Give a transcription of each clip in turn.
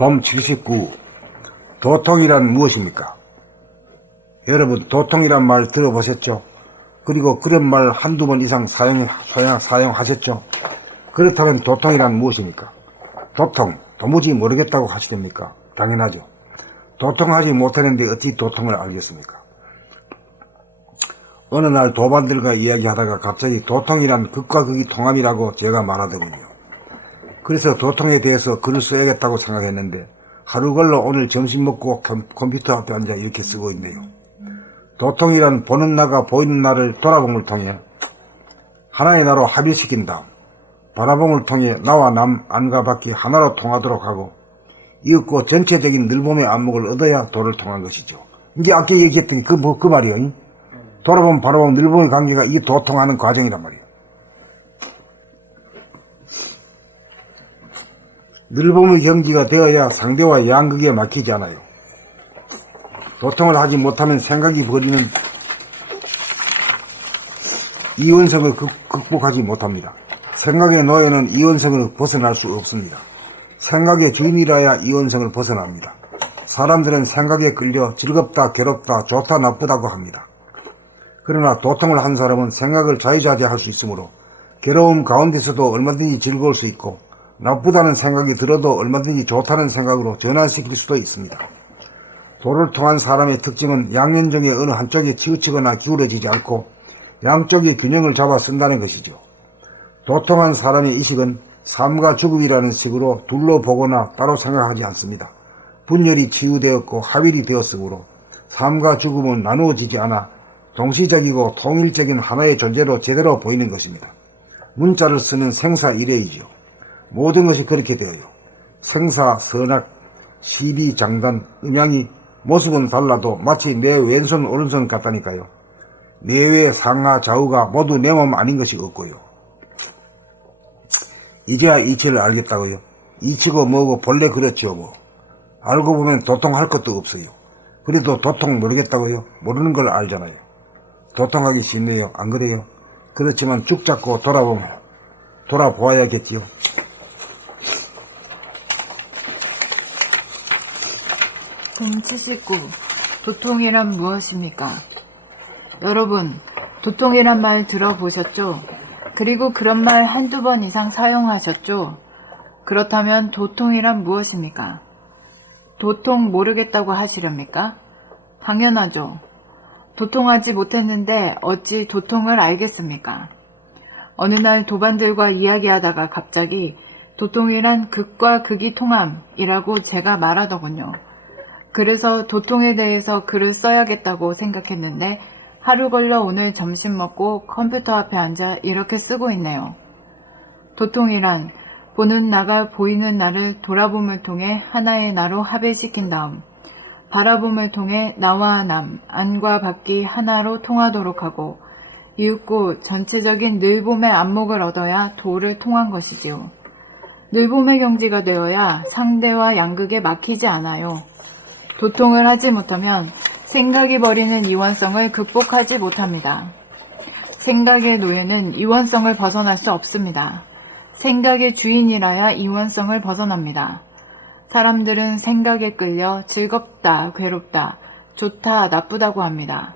범 79. 도통이란 무엇입니까? 여러분, 도통이란 말 들어보셨죠? 그리고 그런 말 한두 번 이상 사용하셨죠? 그렇다면 도통이란 무엇입니까? 도통, 도무지 모르겠다고 하시렵니까? 당연하죠. 도통하지 못하는데 어찌 도통을 알겠습니까? 어느 날 도반들과 이야기하다가 갑자기 도통이란 극과 극이 통함이라고 제가 말하더군요. 그래서 도통에 대해서 글을 써야겠다고 생각했는데 하루 걸러 오늘 점심 먹고 컴퓨터 앞에 앉아 이렇게 쓰고 있네요. 도통이란 보는 나가 보이는 나를 돌아봄을 통해 하나의 나로 합일시킨 다음 바라봄을 통해 나와 남, 안과 밖이 하나로 통하도록 하고 이윽고 전체적인 늘봄의 안목을 얻어야 도를 통한 것이죠. 이제 아까 얘기했더니 그 말이요. 돌아보면 바라보면 늘봄의 관계가 이게 도통하는 과정이란 말이에요. 늘봄의 경지가 되어야 상대와 양극에 막히지 않아요. 도통을 하지 못하면 생각이 버리는 이원성을 극복하지 못합니다. 생각의 노예는 이원성을 벗어날 수 없습니다. 생각의 주인이라야 이원성을 벗어납니다. 사람들은 생각에 끌려 즐겁다, 괴롭다, 좋다, 나쁘다고 합니다. 그러나 도통을 한 사람은 생각을 자유자재할 수 있으므로 괴로움 가운데서도 얼마든지 즐거울 수 있고 나쁘다는 생각이 들어도 얼마든지 좋다는 생각으로 전환시킬 수도 있습니다. 도를 통한 사람의 특징은 양면 중에 어느 한쪽에 치우치거나 기울어지지 않고 양쪽의 균형을 잡아 쓴다는 것이죠. 도통한 사람의 의식은 삶과 죽음이라는 식으로 둘로 보거나 따로 생각하지 않습니다. 분열이 치유되었고 합일이 되었으므로 삶과 죽음은 나누어지지 않아 동시적이고 통일적인 하나의 존재로 제대로 보이는 것입니다. 문자를 쓰는 생사일회이죠. 모든 것이 그렇게 되어요. 생사, 선악, 시비, 장단, 음양이 모습은 달라도 마치 내 왼손 오른손 같다니까요. 내외 상하 좌우가 모두 내 몸 아닌 것이 없고요. 이제야 이치를 알겠다고요. 이치고 뭐고 본래 그렇죠 뭐. 알고 보면 도통할 것도 없어요. 그래도 도통 모르겠다고요. 모르는 걸 알잖아요. 도통하기 쉽네요. 안 그래요? 그렇지만 죽 잡고 돌아보아야겠지요. 동 79. 도통이란 무엇입니까? 여러분, 도통이란 말 들어보셨죠? 그리고 그런 말 한두 번 이상 사용하셨죠? 그렇다면 도통이란 무엇입니까? 도통 모르겠다고 하시렵니까? 당연하죠. 도통하지 못했는데 어찌 도통을 알겠습니까? 어느 날 도반들과 이야기하다가 갑자기 도통이란 극과 극이 통함이라고 제가 말하더군요. 그래서 도통에 대해서 글을 써야겠다고 생각했는데 하루 걸러 오늘 점심 먹고 컴퓨터 앞에 앉아 이렇게 쓰고 있네요. 도통이란 보는 나가 보이는 나를 돌아봄을 통해 하나의 나로 합일시킨 다음 바라봄을 통해 나와 남, 안과 밖이 하나로 통하도록 하고 이윽고 전체적인 늘봄의 안목을 얻어야 도를 통한 것이지요. 늘봄의 경지가 되어야 상대와 양극에 막히지 않아요. 도통을 하지 못하면 생각이 버리는 이원성을 극복하지 못합니다. 생각의 노예는 이원성을 벗어날 수 없습니다. 생각의 주인이라야 이원성을 벗어납니다. 사람들은 생각에 끌려 즐겁다, 괴롭다, 좋다, 나쁘다고 합니다.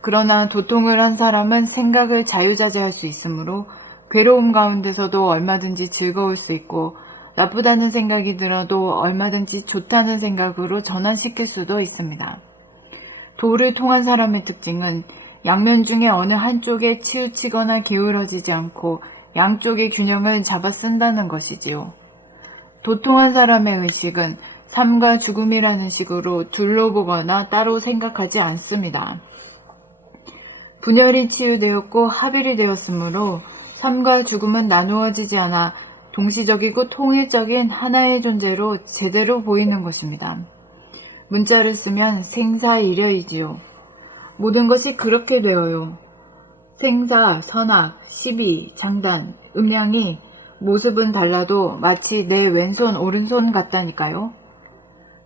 그러나 도통을 한 사람은 생각을 자유자재할 수 있으므로 괴로움 가운데서도 얼마든지 즐거울 수 있고 나쁘다는 생각이 들어도 얼마든지 좋다는 생각으로 전환시킬 수도 있습니다. 도를 통한 사람의 특징은 양면 중에 어느 한쪽에 치우치거나 기울어지지 않고 양쪽의 균형을 잡아 쓴다는 것이지요. 도통한 사람의 의식은 삶과 죽음이라는 식으로 둘로 보거나 따로 생각하지 않습니다. 분열이 치유되었고 합일이 되었으므로 삶과 죽음은 나누어지지 않아 동시적이고 통일적인 하나의 존재로 제대로 보이는 것입니다. 문자를 쓰면 생사일혈이지요. 모든 것이 그렇게 되어요. 생사, 선악, 시비, 장단, 음양이 모습은 달라도 마치 내 왼손 오른손 같다니까요.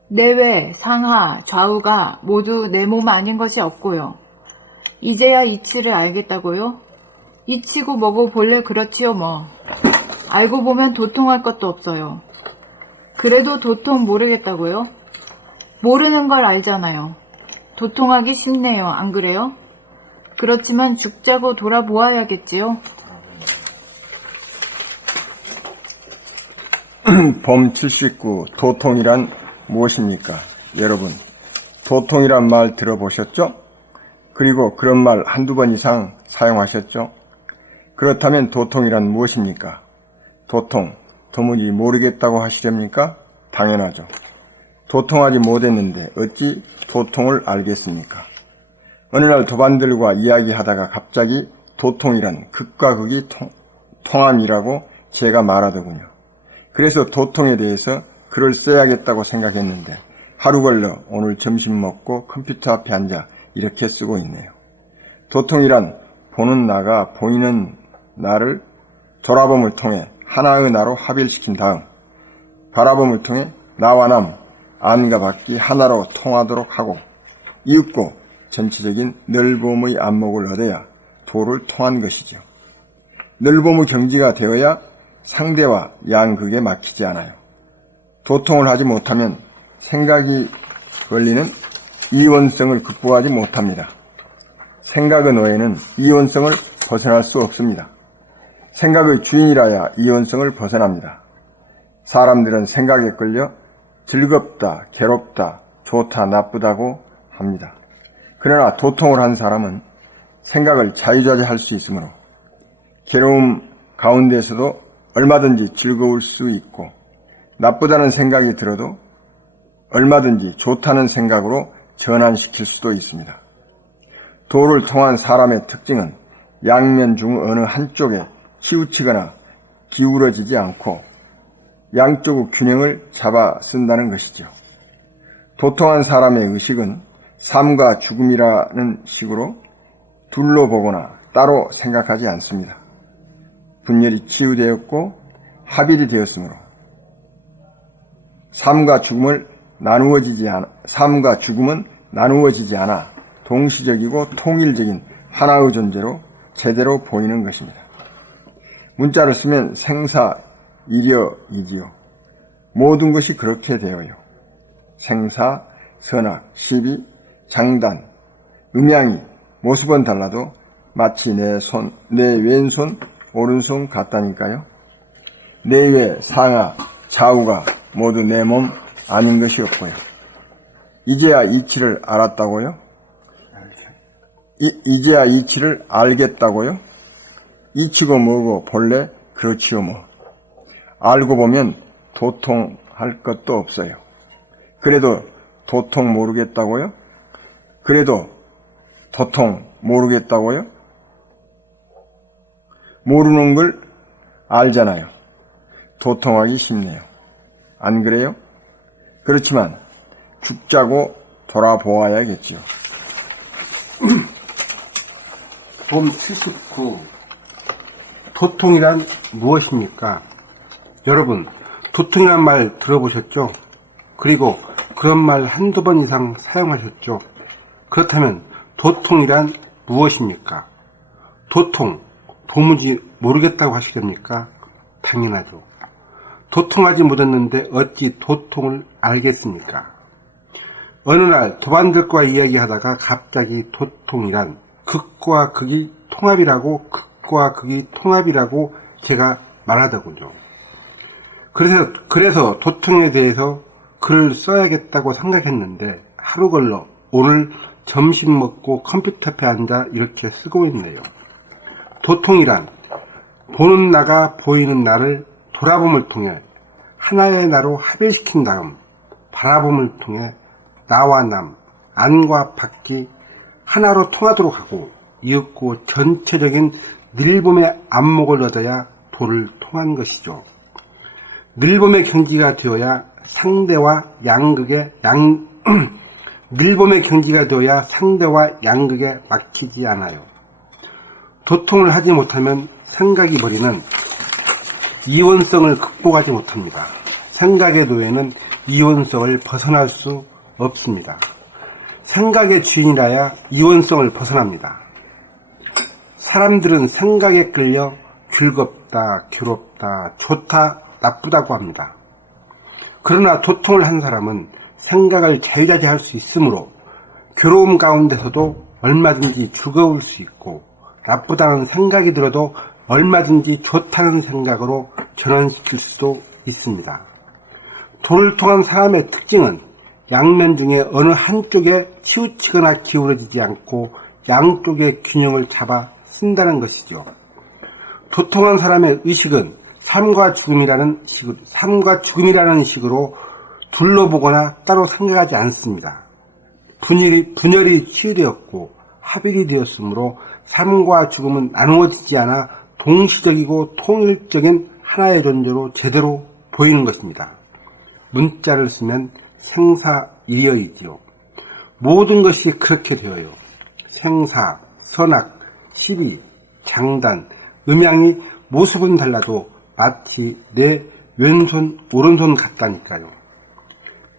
내외, 상하, 좌우가 모두 내 몸 아닌 것이 없고요. 이제야 이치를 알겠다고요? 이치고 뭐고 본래 그렇지요 뭐. 알고 보면 도통할 것도 없어요. 그래도 도통 모르겠다고요? 모르는 걸 알잖아요. 도통하기 쉽네요. 안 그래요? 그렇지만 죽자고 돌아보아야겠지요. 범 79 도통이란 무엇입니까? 여러분, 도통이란 말 들어보셨죠? 그리고 그런 말 한두 번 이상 사용하셨죠? 그렇다면 도통이란 무엇입니까? 도통, 도무지 모르겠다고 하시렵니까? 당연하죠. 도통하지 못했는데 어찌 도통을 알겠습니까? 어느 날 도반들과 이야기하다가 갑자기 도통이란 극과 극이 통함이라고 제가 말하더군요. 그래서 도통에 대해서 글을 써야겠다고 생각했는데 하루 걸러 오늘 점심 먹고 컴퓨터 앞에 앉아 이렇게 쓰고 있네요. 도통이란 보는 나가 보이는 나를 돌아봄을 통해 하나의 나로 합일시킨 다음 바라봄을 통해 나와 남, 안과 밖이 하나로 통하도록 하고 이윽고 전체적인 넓음의 안목을 얻어야 도를 통한 것이죠. 넓음의 경지가 되어야 상대와 양극에 막히지 않아요. 도통을 하지 못하면 생각이 걸리는 이원성을 극복하지 못합니다. 생각의 노예는 이원성을 벗어날 수 없습니다. 생각의 주인이라야 이원성을 벗어납니다. 사람들은 생각에 끌려 즐겁다, 괴롭다, 좋다, 나쁘다고 합니다. 그러나 도통을 한 사람은 생각을 자유자재할 수 있으므로 괴로움 가운데서도 얼마든지 즐거울 수 있고 나쁘다는 생각이 들어도 얼마든지 좋다는 생각으로 전환시킬 수도 있습니다. 도를 통한 사람의 특징은 양면 중 어느 한쪽에 치우치거나 기울어지지 않고 양쪽의 균형을 잡아 쓴다는 것이죠. 도통한 사람의 의식은 삶과 죽음이라는 식으로 둘로 보거나 따로 생각하지 않습니다. 분열이 치유되었고 합일이 되었으므로 삶과 죽음은 나누어지지 않아 동시적이고 통일적인 하나의 존재로 제대로 보이는 것입니다. 문자를 쓰면 생사, 일여이지요. 모든 것이 그렇게 되어요. 생사, 선악, 시비, 장단, 음양이 모습은 달라도 마치 내 왼손, 오른손 같다니까요. 내외, 상하, 좌우가 모두 내 몸 아닌 것이 없고요. 이제야 이치를 알았다고요? 이제야 이치를 알겠다고요? 이치고 뭐고 본래 그렇지요 뭐. 알고 보면 도통할 것도 없어요. 그래도 도통 모르겠다고요? 그래도 도통 모르겠다고요? 모르는 걸 알잖아요. 도통하기 쉽네요. 안 그래요? 그렇지만 죽자고 돌아보아야겠지요. 범 79 도통이란 무엇입니까? 여러분, 도통이란 말 들어보셨죠? 그리고 그런 말 한두 번 이상 사용하셨죠? 그렇다면 도통이란 무엇입니까? 도통, 도무지 모르겠다고 하시렵니까? 당연하죠. 도통하지 못했는데 어찌 도통을 알겠습니까? 어느 날 도반들과 이야기하다가 갑자기 도통이란 극과 극이 통합이라고 제가 말하더군요. 그래서 도통에 대해서 글을 써야겠다고 생각했는데 하루 걸러 오늘 점심 먹고 컴퓨터 앞에 앉아 이렇게 쓰고 있네요. 도통이란 보는 나가 보이는 나를 돌아봄을 통해 하나의 나로 합일시킨 다음 바라봄을 통해 나와 남, 안과 밖이 하나로 통하도록 하고 이윽고 전체적인 늘봄의 안목을 얻어야 도를 통한 것이죠. 늘봄의 경지가 되어야 상대와 양극에 늘봄의 경지가 되어야 상대와 양극에 막히지 않아요. 도통을 하지 못하면 생각이 버리는 이원성을 극복하지 못합니다. 생각의 노예는 이원성을 벗어날 수 없습니다. 생각의 주인이라야 이원성을 벗어납니다. 사람들은 생각에 끌려 즐겁다, 괴롭다, 좋다, 나쁘다고 합니다. 그러나 도통을 한 사람은 생각을 자유자재할 수 있으므로 괴로움 가운데서도 얼마든지 즐거울 수 있고 나쁘다는 생각이 들어도 얼마든지 좋다는 생각으로 전환시킬 수도 있습니다. 도를 통한 사람의 특징은 양면 중에 어느 한쪽에 치우치거나 기울어지지 않고 양쪽의 균형을 잡아 쓴다는 것이죠. 도통한 사람의 의식은 삶과 죽음이라는 식으로 둘러보거나 따로 생각하지 않습니다. 분열이 치유되었고 합일이 되었으므로 삶과 죽음은 나누어지지 않아 동시적이고 통일적인 하나의 존재로 제대로 보이는 것입니다. 문자를 쓰면 생사일여이지요. 모든 것이 그렇게 되어요. 생사, 선악, 시비, 장단, 음양이 모습은 달라도 마치 내 왼손, 오른손 같다니까요.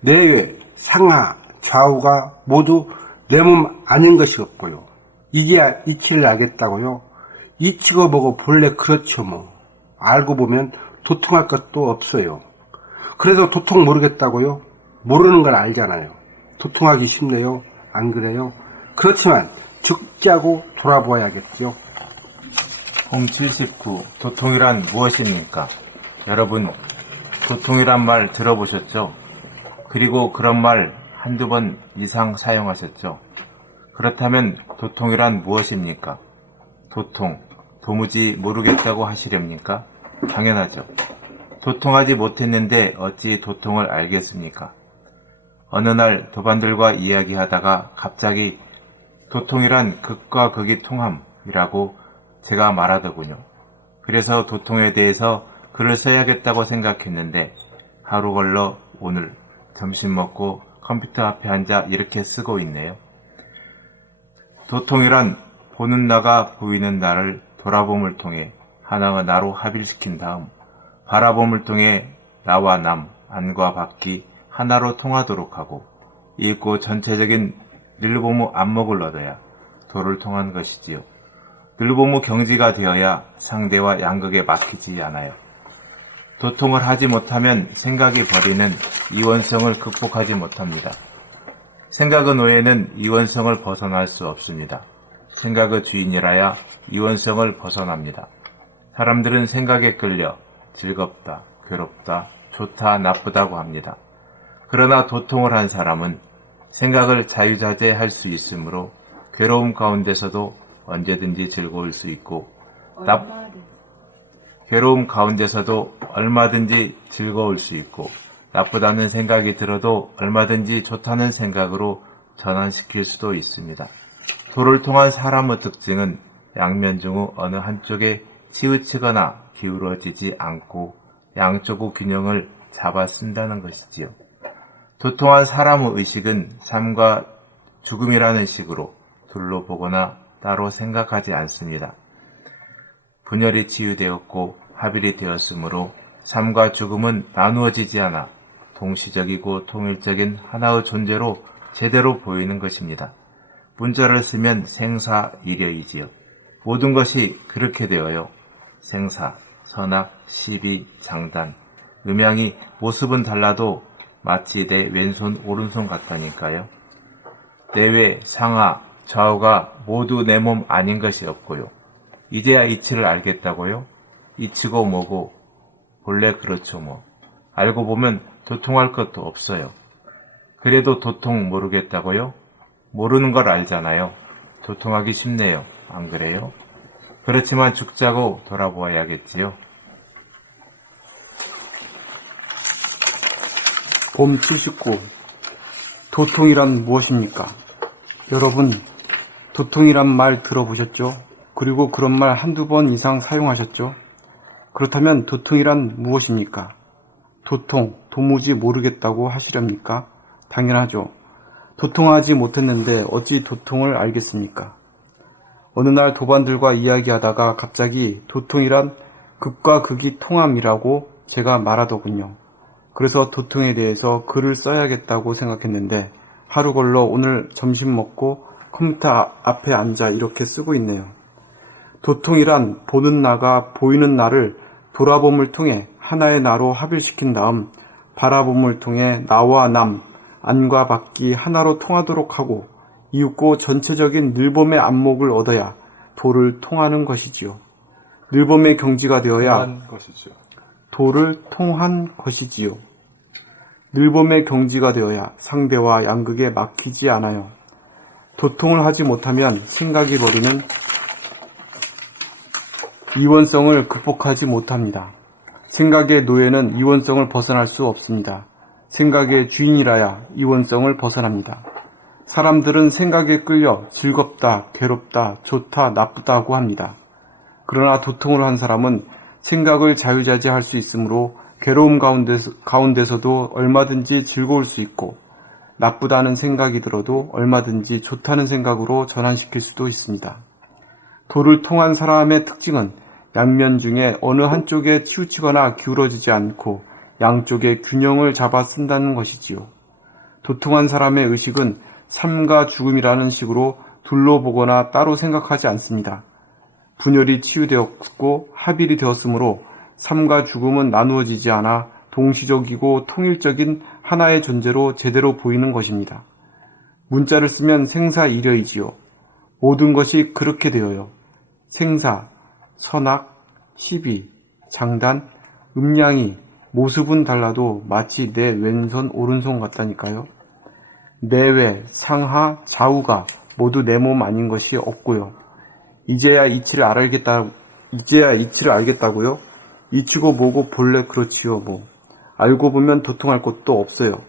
내외, 상하, 좌우가 모두 내 몸 아닌 것이 없고요. 이제야 이치를 알겠다고요. 이치고 뭐고 본래 그렇죠 뭐. 알고 보면 도통할 것도 없어요. 그래서 도통 모르겠다고요? 모르는 걸 알잖아요. 도통하기 쉽네요. 안 그래요? 그렇지만 죽자고 돌아보아야겠죠. 홈 79. 도통이란 무엇입니까? 여러분, 도통이란 말 들어보셨죠? 그리고 그런 말 한두 번 이상 사용하셨죠? 그렇다면 도통이란 무엇입니까? 도통, 도무지 모르겠다고 하시렵니까? 당연하죠. 도통하지 못했는데 어찌 도통을 알겠습니까? 어느 날 도반들과 이야기하다가 갑자기 도통이란 극과 극이 통함이라고 제가 말하더군요. 그래서 도통에 대해서 글을 써야겠다고 생각했는데 하루 걸러 오늘 점심 먹고 컴퓨터 앞에 앉아 이렇게 쓰고 있네요. 도통이란 보는 나가 보이는 나를 돌아봄을 통해 하나의 나로 합일시킨 다음 바라봄을 통해 나와 남, 안과 밖이 하나로 통하도록 하고 읽고 전체적인 늘보무 안목을 얻어야 도를 통한 것이지요. 늘보무 경지가 되어야 상대와 양극에 막히지 않아요. 도통을 하지 못하면 생각이 버리는 이원성을 극복하지 못합니다. 생각은 외에는 이원성을 벗어날 수 없습니다. 생각의 주인이라야 이원성을 벗어납니다. 사람들은 생각에 끌려 즐겁다, 괴롭다, 좋다, 나쁘다고 합니다. 그러나 도통을 한 사람은 생각을 자유자재할 수 있으므로 괴로움 가운데서도 언제든지 즐거울 수 있고 괴로움 가운데서도 얼마든지 즐거울 수 있고 나쁘다는 생각이 들어도 얼마든지 좋다는 생각으로 전환시킬 수도 있습니다. 도를 통한 사람의 특징은 양면 중 어느 한쪽에 치우치거나 기울어지지 않고 양쪽의 균형을 잡아 쓴다는 것이지요. 도통한 사람의 의식은 삶과 죽음이라는 식으로 둘러보거나 따로 생각하지 않습니다. 분열이 치유되었고 합일이 되었으므로 삶과 죽음은 나누어지지 않아 동시적이고 통일적인 하나의 존재로 제대로 보이는 것입니다. 문자를 쓰면 생사일여이지요. 모든 것이 그렇게 되어요. 생사, 선악, 시비, 장단, 음양이 모습은 달라도 마치 내 왼손, 오른손 같다니까요. 내외, 상하, 좌우가 모두 내 몸 아닌 것이 없고요. 이제야 이치를 알겠다고요? 이치고 뭐고 본래 그렇죠 뭐. 알고 보면 도통할 것도 없어요. 그래도 도통 모르겠다고요? 모르는 걸 알잖아요. 도통하기 쉽네요. 안 그래요? 그렇지만 죽자고 돌아보아야겠지요. 봄 79. 도통이란 무엇입니까? 여러분, 도통이란 말 들어보셨죠? 그리고 그런 말 한두 번 이상 사용하셨죠? 그렇다면 도통이란 무엇입니까? 도통, 도무지 모르겠다고 하시렵니까? 당연하죠. 도통하지 못했는데 어찌 도통을 알겠습니까? 어느 날 도반들과 이야기하다가 갑자기 도통이란 극과 극이 통함이라고 제가 말하더군요. 그래서 도통에 대해서 글을 써야겠다고 생각했는데 하루 걸러 오늘 점심 먹고 컴퓨터 앞에 앉아 이렇게 쓰고 있네요. 도통이란 보는 나가 보이는 나를 돌아봄을 통해 하나의 나로 합일시킨 다음 바라봄을 통해 나와 남, 안과 밖이 하나로 통하도록 하고 이윽고 전체적인 늘봄의 안목을 얻어야 도를 통하는 것이지요. 늘봄의 경지가 되어야 도를 통한 것이지요. 늘봄의 경지가 되어야 상대와 양극에 막히지 않아요. 도통을 하지 못하면 생각이 버리는 이원성을 극복하지 못합니다. 생각의 노예는 이원성을 벗어날 수 없습니다. 생각의 주인이라야 이원성을 벗어납니다. 사람들은 생각에 끌려 즐겁다, 괴롭다, 좋다, 나쁘다고 합니다. 그러나 도통을 한 사람은 생각을 자유자재할 수 있으므로 괴로움 가운데서도 얼마든지 즐거울 수 있고 나쁘다는 생각이 들어도 얼마든지 좋다는 생각으로 전환시킬 수도 있습니다. 도를 통한 사람의 특징은 양면 중에 어느 한쪽에 치우치거나 기울어지지 않고 양쪽의 균형을 잡아 쓴다는 것이지요. 도통한 사람의 의식은 삶과 죽음이라는 식으로 둘러보거나 따로 생각하지 않습니다. 분열이 치유되었고 합일이 되었으므로 삶과 죽음은 나누어지지 않아 동시적이고 통일적인 하나의 존재로 제대로 보이는 것입니다. 문자를 쓰면 생사일여이지요. 모든 것이 그렇게 되어요. 생사, 선악, 시비, 장단, 음양이 모습은 달라도 마치 내 왼손 오른손 같다니까요. 내외, 상하, 좌우가 모두 내 몸 아닌 것이 없고요. 이제야 이치를 알겠다고요? 이치고 뭐고 본래 그렇지요 뭐. 알고 보면 도통할 것도 없어요.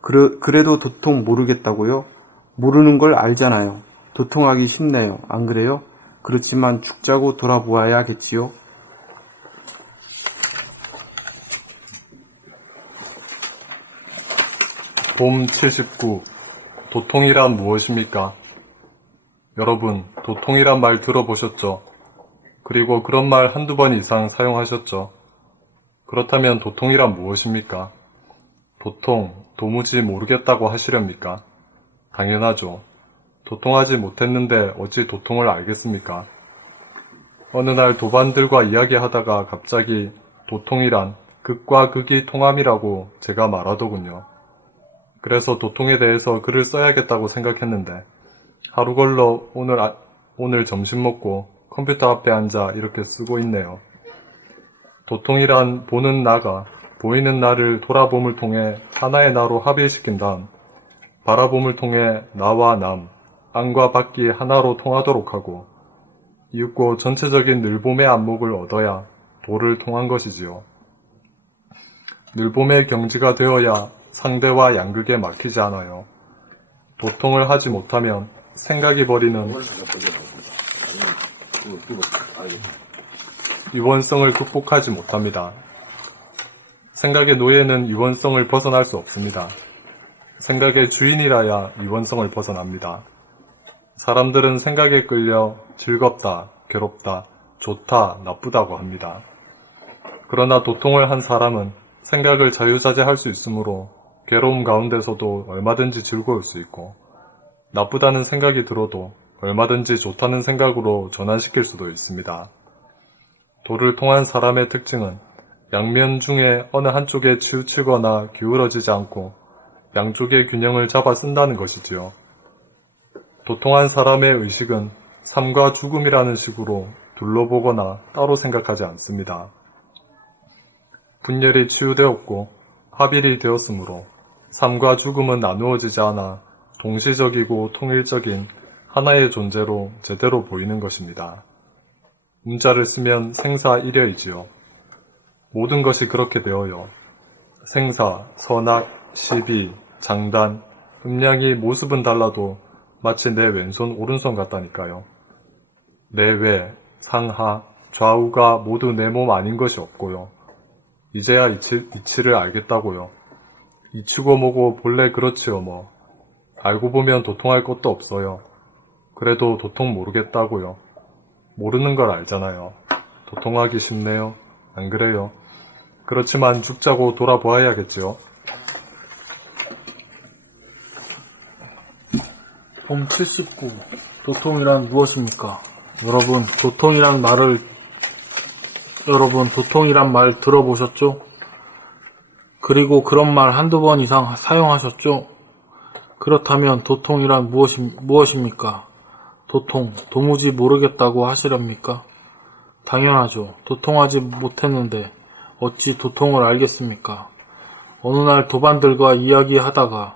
그래도 도통 모르겠다고요? 모르는 걸 알잖아요. 도통하기 쉽네요. 안 그래요? 그렇지만 죽자고 돌아보아야겠지요. 봄 79. 도통이란 무엇입니까? 여러분, 도통이란 말 들어보셨죠? 그리고 그런 말 한두 번 이상 사용하셨죠? 그렇다면 도통이란 무엇입니까? 도통, 도무지 모르겠다고 하시렵니까? 당연하죠. 도통하지 못했는데 어찌 도통을 알겠습니까? 어느 날 도반들과 이야기하다가 갑자기 도통이란 극과 극이 통함이라고 제가 말하더군요. 그래서 도통에 대해서 글을 써야겠다고 생각했는데 하루 걸러 오늘 점심 먹고 컴퓨터 앞에 앉아 이렇게 쓰고 있네요. 도통이란 보는 나가 보이는 나를 돌아봄을 통해 하나의 나로 합일시킨 다음 바라봄을 통해 나와 남, 안과 밖이 하나로 통하도록 하고 이윽고 전체적인 늘봄의 안목을 얻어야 도를 통한 것이지요. 늘봄의 경지가 되어야 상대와 양극에 막히지 않아요. 도통을 하지 못하면 생각이 버리는 이원성을 극복하지 못합니다. 생각의 노예는 이원성을 벗어날 수 없습니다. 생각의 주인이라야 이원성을 벗어납니다. 사람들은 생각에 끌려 즐겁다, 괴롭다, 좋다, 나쁘다고 합니다. 그러나 도통을 한 사람은 생각을 자유자재할 수 있으므로 괴로움 가운데서도 얼마든지 즐거울 수 있고 나쁘다는 생각이 들어도 얼마든지 좋다는 생각으로 전환시킬 수도 있습니다. 도를 통한 사람의 특징은 양면 중에 어느 한쪽에 치우치거나 기울어지지 않고 양쪽의 균형을 잡아 쓴다는 것이지요. 도통한 사람의 의식은 삶과 죽음이라는 식으로 둘러보거나 따로 생각하지 않습니다. 분열이 치유되었고 합일이 되었으므로 삶과 죽음은 나누어지지 않아 동시적이고 통일적인 하나의 존재로 제대로 보이는 것입니다. 문자를 쓰면 생사일여이지요. 모든 것이 그렇게 되어요. 생사, 선악, 시비, 장단, 음양이 모습은 달라도 마치 내 왼손 오른손 같다니까요. 내외, 상하, 좌우가 모두 내 몸 아닌 것이 없고요. 이제야 이치를 알겠다고요. 이치고 뭐고 본래 그렇지요 뭐. 알고 보면 도통할 것도 없어요. 그래도 도통 모르겠다고요. 모르는 걸 알잖아요. 도통하기 쉽네요. 안 그래요? 그렇지만 죽자고 돌아보아야겠지요. 봄 79. 도통이란 무엇입니까? 여러분, 도통이란 말 들어보셨죠? 그리고 그런 말 한두 번 이상 사용하셨죠? 그렇다면 도통이란 무엇입니까? 도통, 도무지 모르겠다고 하시렵니까? 당연하죠. 도통하지 못했는데 어찌 도통을 알겠습니까? 어느 날 도반들과 이야기하다가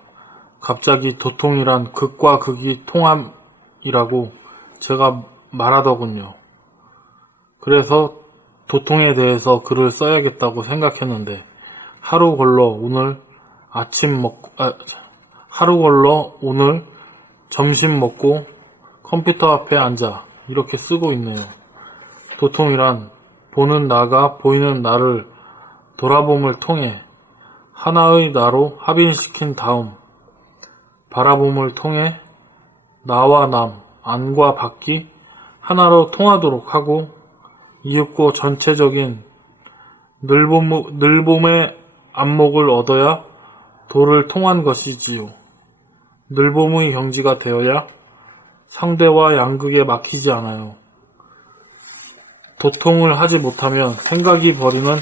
갑자기 도통이란 극과 극이 통함이라고 제가 말하더군요. 그래서 도통에 대해서 글을 써야겠다고 생각했는데 하루 걸러 오늘 점심 먹고 컴퓨터 앞에 앉아 이렇게 쓰고 있네요. 도통이란 보는 나가 보이는 나를 돌아봄을 통해 하나의 나로 합일시킨 다음 바라봄을 통해 나와 남, 안과 밖이 하나로 통하도록 하고 이윽고 전체적인 늘봄의 안목을 얻어야 도를 통한 것이지요. 늘봄의 경지가 되어야 상대와 양극에 막히지 않아요. 도통을 하지 못하면 생각이 버리는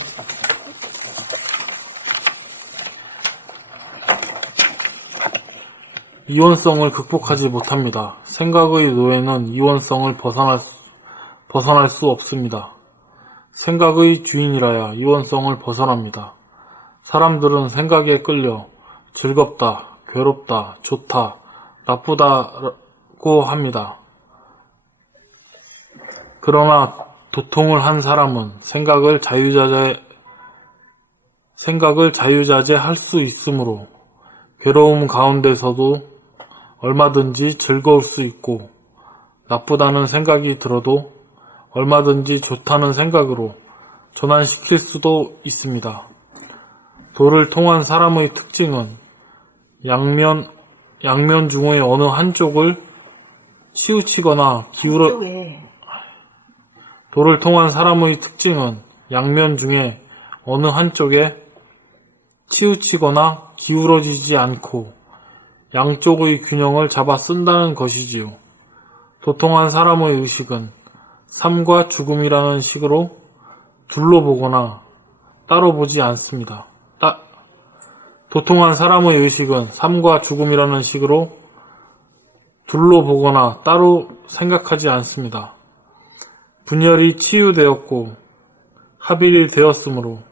이원성을 극복하지 못합니다. 생각의 노예는 이원성을 벗어날 수 없습니다. 생각의 주인이라야 이원성을 벗어납니다. 사람들은 생각에 끌려 즐겁다, 괴롭다, 좋다, 나쁘다고 합니다. 그러나 도통을 한 사람은 생각을 자유자재할 수 있으므로 괴로움 가운데서도 얼마든지 즐거울 수 있고 나쁘다는 생각이 들어도 얼마든지 좋다는 생각으로 전환시킬 수도 있습니다. 도를 통한 사람의 특징은 양면 중의 어느 한쪽을 치우치거나 도를 통한 사람의 특징은 양면 중에 어느 한쪽에 치우치거나 기울어지지 않고 양쪽의 균형을 잡아 쓴다는 것이지요. 도통한 사람의 의식은 삶과 죽음이라는 식으로 둘러보거나 따로 보지 않습니다. 도통한 사람의 의식은 삶과 죽음이라는 식으로 둘러보거나 따로 생각하지 않습니다. 분열이 치유되었고 합일이 되었으므로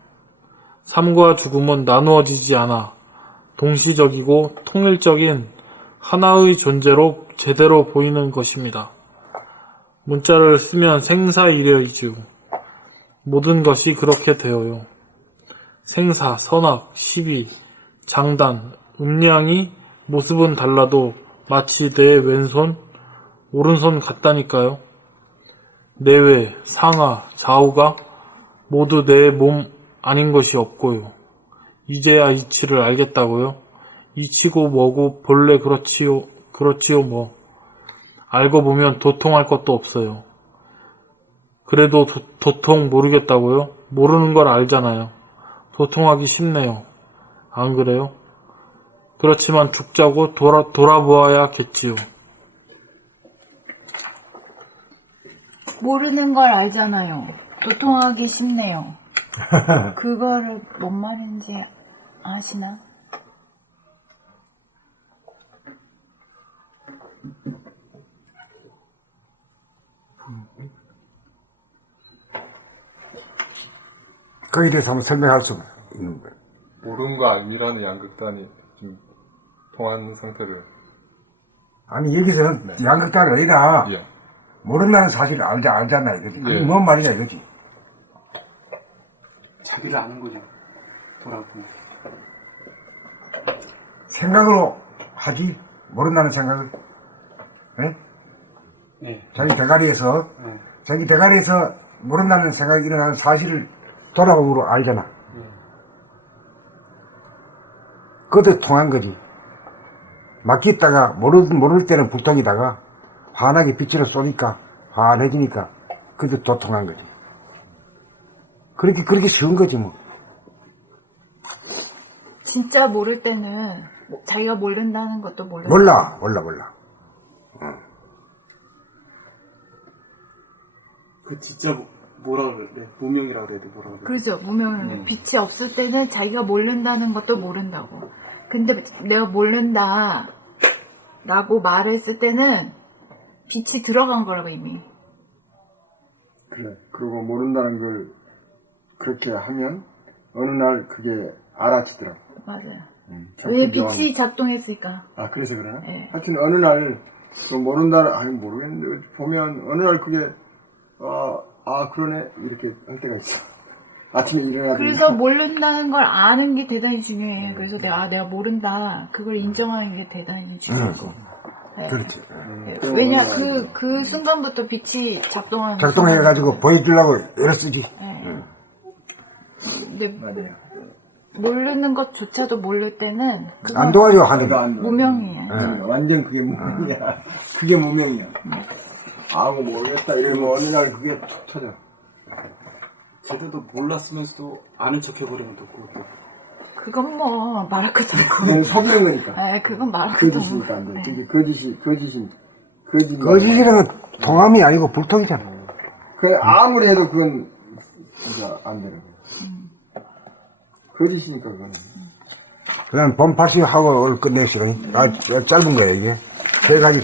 삶과 죽음은 나누어지지 않아 동시적이고 통일적인 하나의 존재로 제대로 보이는 것입니다. 문자를 쓰면 생사일여이지요. 모든 것이 그렇게 되어요. 생사, 선악, 시비, 장단, 음량이 모습은 달라도 마치 내 왼손, 오른손 같다니까요. 내외, 상하, 좌우가 모두 내 몸 아닌 것이 없고요. 이제야 이치를 알겠다고요? 이치고 뭐고 본래 그렇지요 뭐. 알고 보면 도통할 것도 없어요. 그래도 도통 모르겠다고요? 모르는 걸 알잖아요. 도통하기 쉽네요. 안 그래요? 그렇지만 죽자고 돌아보아야겠지요. 모르는 걸 알잖아요. 도통하기 쉽네요. 그거를 뭔 말인지 아시나? 거기에 대해서 한번 설명할 수 있는 거예요. 모름과 알미라는 양극단이 좀 통한 상태를. 아니 여기서는 양극단이 아니라 예. 모른다는 사실을 알잖아 이거지. 그게 예. 뭔 말이냐 이거지. 자기를 아는 거죠. 돌아보면. 생각으로 하지 모른다는 생각을. 네? 네. 자기 대가리에서 모른다는 생각이 일어나는 사실을 돌아보므로 알잖아. 그것도 통한 거지. 막혔다가 모를 때는 불통이다가 환하게 빛을 쏘니까 환해지니까 그것도 도통한 거지. 그렇게 쉬운 거지 뭐. 진짜 모를 때는 자기가 모른다는 것도 몰라. 몰라. 그 진짜 뭐라 그래? 무명이라고 해야 돼, 뭐라 그래? 그렇죠. 무명 빛이 없을 때는 자기가 모른다는 것도 모른다고. 근데 내가 모른다 라고 말했을 때는 빛이 들어간 거라고 이미. 그래. 그리고 모른다는 걸 그렇게 하면 어느 날 그게 알아지더라고. 맞아요. 참 왜 분명한 빛이 작동했을까? 아, 그래서 그러나? 네. 하여튼 어느 날, 또 모른다는, 아니, 모르겠는데, 보면 어느 날 그게, 그러네. 이렇게 할 때가 있어. 아침에 일어나서. 그래서 모른다는 걸 아는 게 대단히 중요해요. 그래서 내가 모른다. 그걸 인정하는 게 대단히 중요하고. 네. 그렇지. 네. 왜냐, 그 순간부터 빛이 작동하는. 작동해가지고 보여주려고 애를 쓰지. 네. 근데 모르는 것조차도 모를 때는 안 도와줘, 하는 거. 무명이에요. 완전 그게 무명이야. 그게 무명이야. 아무 모르겠다. 이러면 어느 날 그게 툭 터져. 제대로 몰랐으면서도 아는 척 해버리면 또 그것도. 그건 뭐 말할 것도 없고. 그냥 속이는 거니까. 네, 그건 말할 것도 없고. 거짓이니까 안 돼. 네. 근데 거짓이라는 거짓이라는 건 통함이 아니고 불통이잖아. 그 아무리 해도 그건 진짜 안 되는 거야. 거짓이니까 그거는. 그냥 범파시 하고 오늘 끝낼 시간이 짧은 거야, 이게. 세 가지